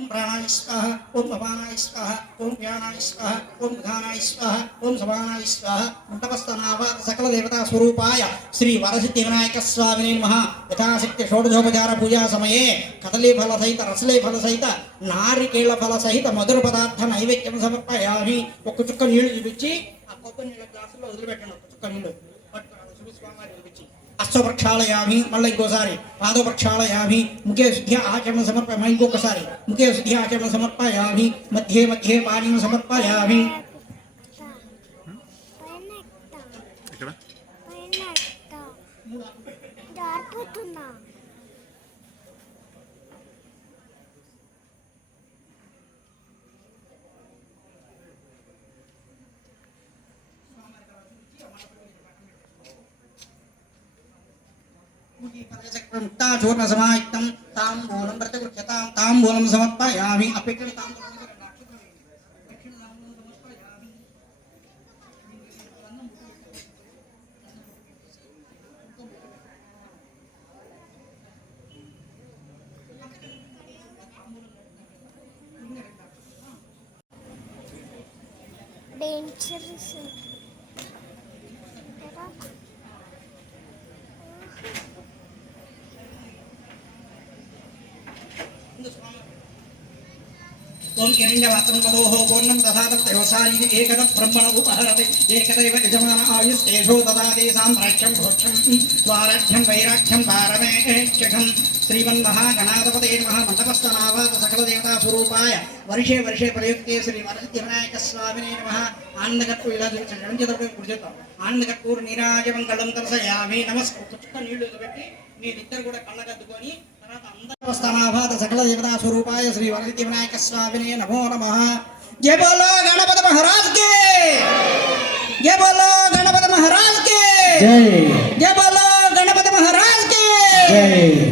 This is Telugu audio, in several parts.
ఓం ప్రాణాయ స్వాహ ఓం అపానాయ స్వాహ ఓం జ్ఞానాయ స్వాహ ఓం ఘానాయ స్వాహ ఓం సమానాయ స్వాహ మండపస్థనావ సకల దేవతా స్వరూపాయ శ్రీ వరసిద్ధి వినాయక స్వామిని నమః. యథాశక్తి షోడశోపచార పూజా సమయే కదలీ ఫల సహిత రసలే ఫల సహిత నారికేళ్ళ ఫల సహిత మధుర పదార్థ నైవేద్యం సమర్పయామి. ఒక చుక్క నీళ్ళు చూపించి ఆ కొబ్బరి నీళ్ళ గ్లాసులో వదిలిపెట్టండి ఒక చుక్క నీళ్ళు పట్టుకురావాలి శివ స్వామివారికి చూపించి అశ్వప్రక్షాళయామి మళ్ళీ ఇంకోసారి పాదప్రక్షాళయామి ముఖే శుద్ధి ఆచరణ సమర్ప ఇంకొకసారి ముఖే శుద్ధి ఆచరణ సమర్పయామి మధ్యే మధ్యే పానీయం సమర్పయామి चूर्ण समायुक्तं ताम्बूलं प्रतिगृह्यतां ताम्बूलं समर्पयामि अपेक्षितां Dangerous. ओम हिरण्यवात्रम्भोः पूर्णं दधातवसारीति एकद ब्रह्मण उपहरति एकदैव यजमान आयुस्तेषो ददाति साम्राज्यं भोक्षं స్వరూపాయ వర్షే వర్షే ప్రయుక్తే శ్రీ వరసిద్ధి వినాయక స్వామినే నమః ఆనందకట్టు ఇలా చూపించండి చేతప్పుడు ఇప్పుడు చేద్దాం ఆనందకట్టూరు నీరాజమంగళం దర్శయామి నమస్కృత నీళ్ళు పెట్టి మీరిద్దరు కూడా కళ్ళగద్దుకొని తర్వాత అందరూ స్థానాభాత సకల దేవతా స్వరూపాయ శ్రీ వరసిద్ధి వినాయక స్వామినే నమో నమ. జయ బోలో గణపతి మహారాజ్కి! జయ బోలో గణపతి మహారాజ్కి! జయ బోలో గణపతి మహారాజ్కి! జై!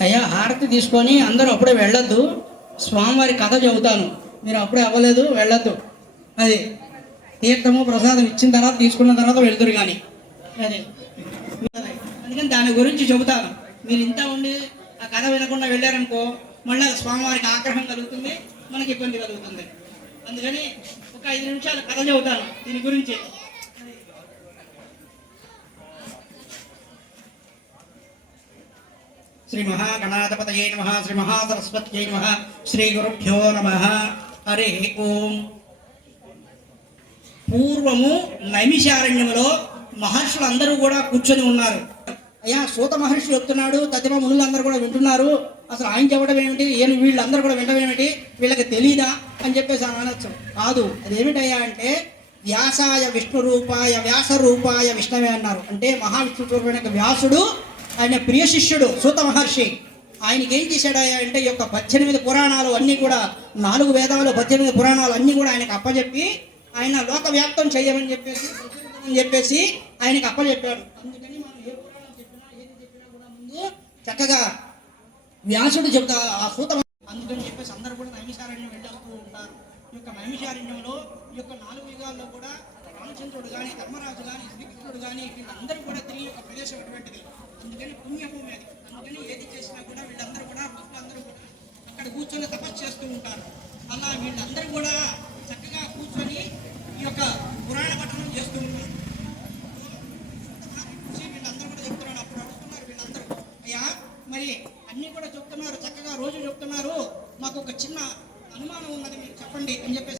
అయ్యా హారతి తీసుకొని అందరూ అప్పుడే వెళ్ళొద్దు. స్వామివారి కథ చెబుతాను. మీరు అప్పుడే అవ్వలేదు వెళ్ళొద్దు. అది తీర్థము ప్రసాదం ఇచ్చిన తర్వాత తీసుకున్న తర్వాత వెళ్తురు కానీ అదే. అందుకని దాని గురించి చెబుతాను. మీరు ఇంత ఉండి ఆ కథ వినకుండా వెళ్ళారనుకో మళ్ళీ స్వామివారికి ఆగ్రహం కలుగుతుంది మనకి ఇబ్బంది కలుగుతుంది. అందుకని ఒక ఐదు నిమిషాలు కథ చెబుతాను దీని గురించి. శ్రీ మహాగణాధిపతయే నమ శ్రీ మహాసరస్వత్యై నమ శ్రీ గురుభ్యో నమ హరి ఓం పూర్వము నైమిషారణ్యములో మహర్షులందరూ కూడా కూర్చొని ఉన్నారు. అయ్యా సూత మహర్షి చెప్తున్నాడు తదిమ మునులందరూ కూడా వింటున్నారు. అసలు ఆయన చెప్పడం ఏమిటి? ఏమి వీళ్ళందరూ కూడా వినడం ఏమిటి? వీళ్ళకి తెలీదా? అని చెప్పేసి అనొచ్చు. కాదు అదేమిటయ్యా అంటే వ్యాసాయ విష్ణు రూపాయ వ్యాస రూపాయ విష్ణవే అన్నారు. అంటే మహావిష్ణు స్వరూపమైన వ్యాసుడు ఆయన ప్రియ శిష్యుడు సూత మహర్షి. ఆయనకి ఏం చేశాడు అంటే ఈ యొక్క పద్దెనిమిది పురాణాలు అన్నీ కూడా నాలుగు వేదాలు పద్దెనిమిది పురాణాలు అన్నీ కూడా ఆయనకు అప్పచెప్పి ఆయన లోకవ్యాప్తం చేయమని చెప్పేసి ప్రచురించమని చెప్పేసి ఆయనకు అప్పచెప్పాడు అందుకని మనం ఏ పురాణం చెప్పినా ఏది చెప్పినా కూడా ముందు చక్కగా వ్యాసుడు చెప్తా ఆ సూత అందుకని చెప్పేసి అందరూ కూడా నైమిషారణ్యం వెళ్ళేస్తూ ఉంటారు. ఈ యొక్క నైమిషారణ్యంలో ఈ యొక్క నాలుగు యుగాల్లో కూడా రామచంద్రుడు కానీ ధర్మరాజు కానీ శ్రీకృష్ణుడు కానీ వీళ్ళందరూ కూడా తిరిగి యొక్క ప్రదేశం ఎటువంటిది అందుకని పుణ్యభూమి అది. అందుకని ఏది చేసినా కూడా వీళ్ళందరూ కూడా భక్తులందరూ కూడా అక్కడ కూర్చొని తపస్సు చేస్తూ ఉంటారు. అలా వీళ్ళందరూ కూడా చక్కగా కూర్చొని ఈ యొక్క పురాణ పఠనం చేస్తూ ఉంటారు. వీళ్ళందరూ కూడా చెప్తున్నారు అప్పుడు అడుగుతున్నారు వీళ్ళందరూ. అయ్యా మరి అన్ని కూడా చెప్తున్నారు చక్కగా రోజు చెప్తున్నారు. మాకు ఒక చిన్న అనుమానం ఉన్నది మీరు చెప్పండి అని చెప్పేసి